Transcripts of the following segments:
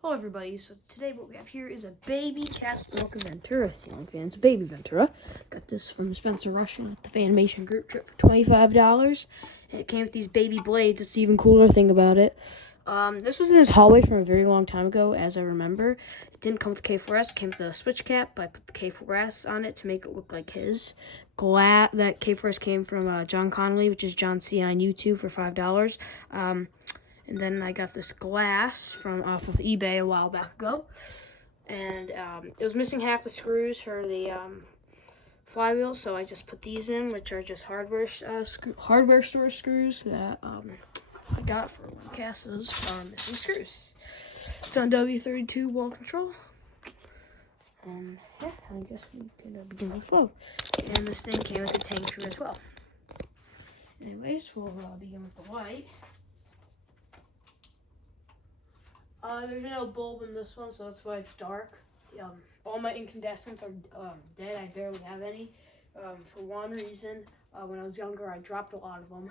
Hello everybody, so today what we have here is a baby Casablanca Ventura ceiling fan. It's a baby Ventura. Got this from Spencer Russian at the Fanimation group trip for $25. And it came with these baby blades. It's the even cooler thing about it. This was in his hallway from a very long time ago, as I remember. It didn't come with the K4S, it came with the switch cap, but I put the K4S on it to make it look like his. That K4S came from John Connolly, which is John C on YouTube for $5. And then I got this glass from off of eBay a while back ago. And it was missing half the screws for the flywheel, so I just put these in, which are just hardware store screws that I got for Casa's missing screws. It's on W32 wall control. And yeah, I guess we can begin with flow. And this thing came with a tank as well. Anyways, we'll begin with the light. There's no bulb in this one, so that's why it's dark. All my incandescents are dead. I barely have any. For one reason, when I was younger, I dropped a lot of them.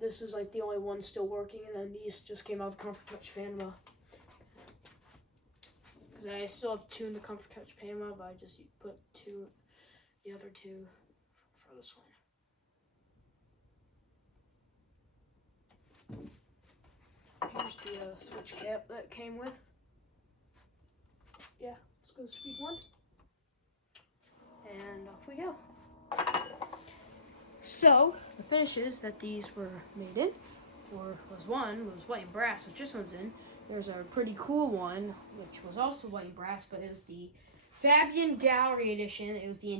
This is like the only one still working, and then these just came out of the Comfort Touch Panama. Because I still have two in the Comfort Touch Panama, but I just put the other two for this one. Here's the switch cap that came with. Yeah, let's go speed 1. And off we go. So, the finishes that these were made in was white and brass, which this one's in. There's a pretty cool one, which was also white and brass, but it was the Fabian Gallery Edition. It was the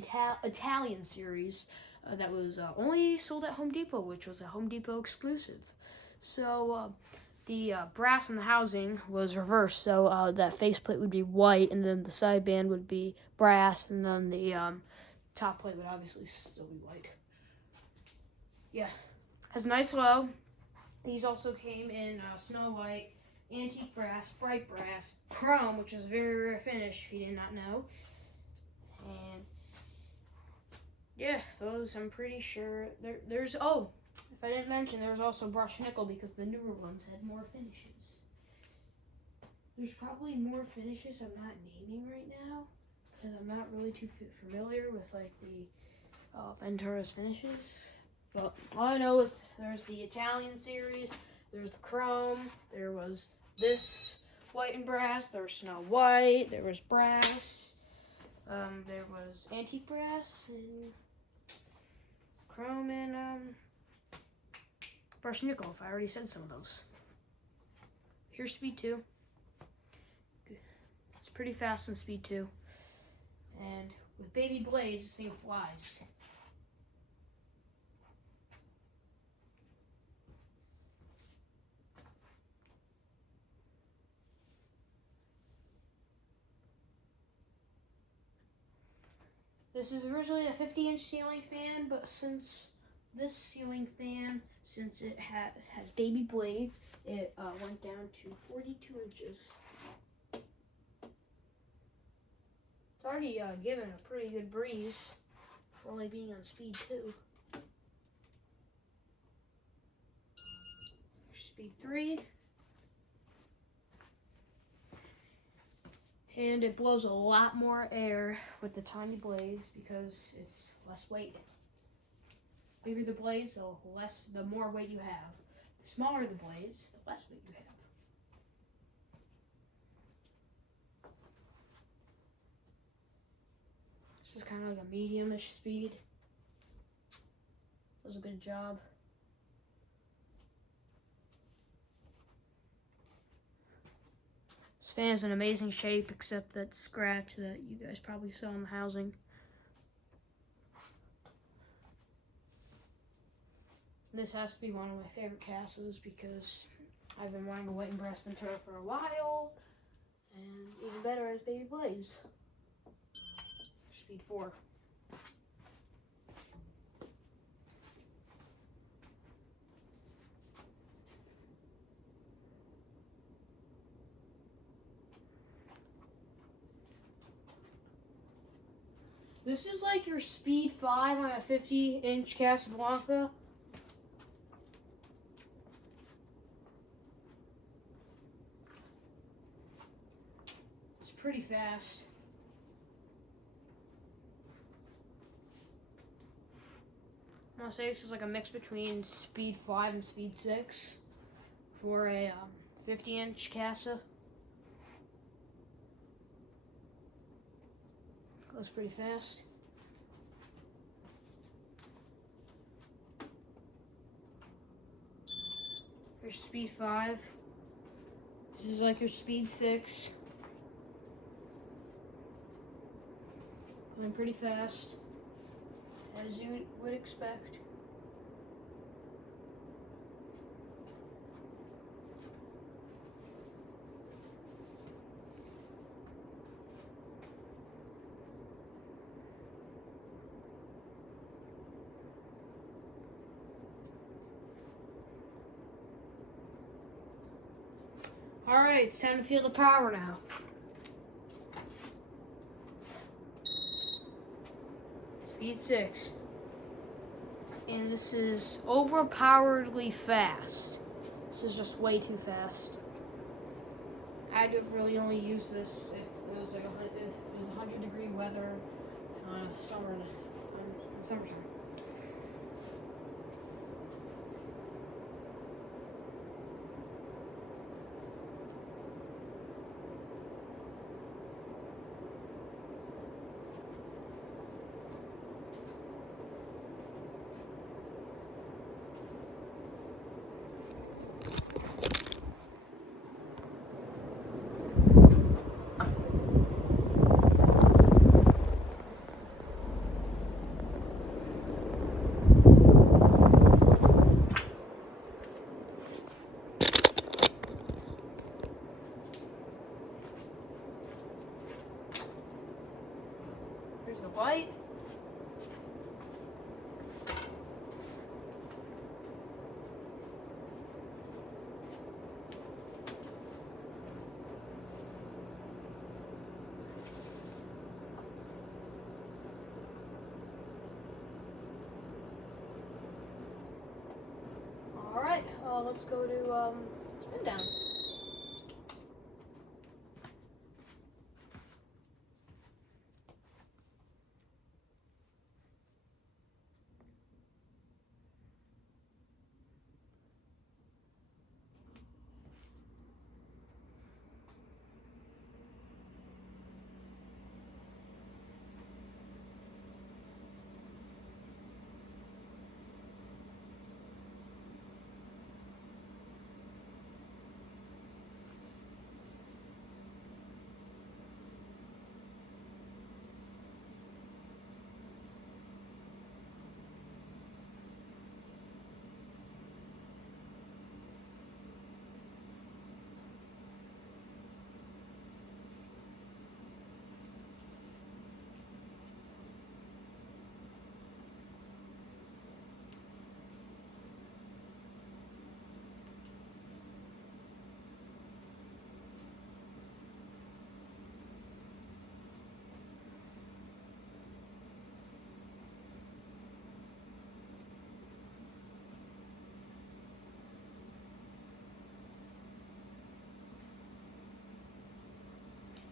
Italian series that was only sold at Home Depot, which was a Home Depot exclusive. So, the brass in the housing was reversed, so that faceplate would be white, and then the sideband would be brass, and then the top plate would obviously still be white. Yeah, has a nice low. These also came in snow white, antique brass, bright brass, chrome, which is a very rare finish if you did not know. And yeah, those I'm pretty sure there's if I didn't mention, there was also brushed nickel because the newer ones had more finishes. There's probably more finishes I'm not naming right now because I'm not really too familiar with like the Ventura's finishes. But all I know is there's the Italian series, there's the chrome, there was this white and brass, there was snow white, there was brass, there was antique brass, and chrome, and brushed nickel, if I already said some of those. Here's speed 2. It's pretty fast in speed 2. And with baby blades, this thing flies. This is originally a 50-inch ceiling fan, but since this ceiling fan, since it has baby blades, it went down to 42 inches. It's already given a pretty good breeze for only being on speed 2. Speed 3. And it blows a lot more air with the tiny blades because it's less weight. The bigger the blades, the more weight you have. The smaller the blades, the less weight you have. This is kind of like a medium-ish speed. Does a good job. This fan is in amazing shape, except that scratch that you guys probably saw in the housing. This has to be one of my favorite Casas because I've been wanting a white and brass Ventura for a while, and even better as baby blades. Speed 4. This is like your speed 5 on a 50-inch Casablanca. pretty fast. I'll say this is like a mix between speed 5 and speed 6 for a 50-inch Casa. Goes pretty fast. Here's speed 5. This is like your speed 6. Going pretty fast, as you would expect. Alright, it's time to feel the power now. Speed 6. And this is overpoweredly fast. This is just way too fast. I'd really only use this if it was like 100-degree weather summertime. Here's the white. Alright, let's go to spin down.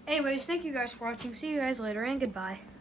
Anyways, thank you guys for watching. See you guys later, and goodbye.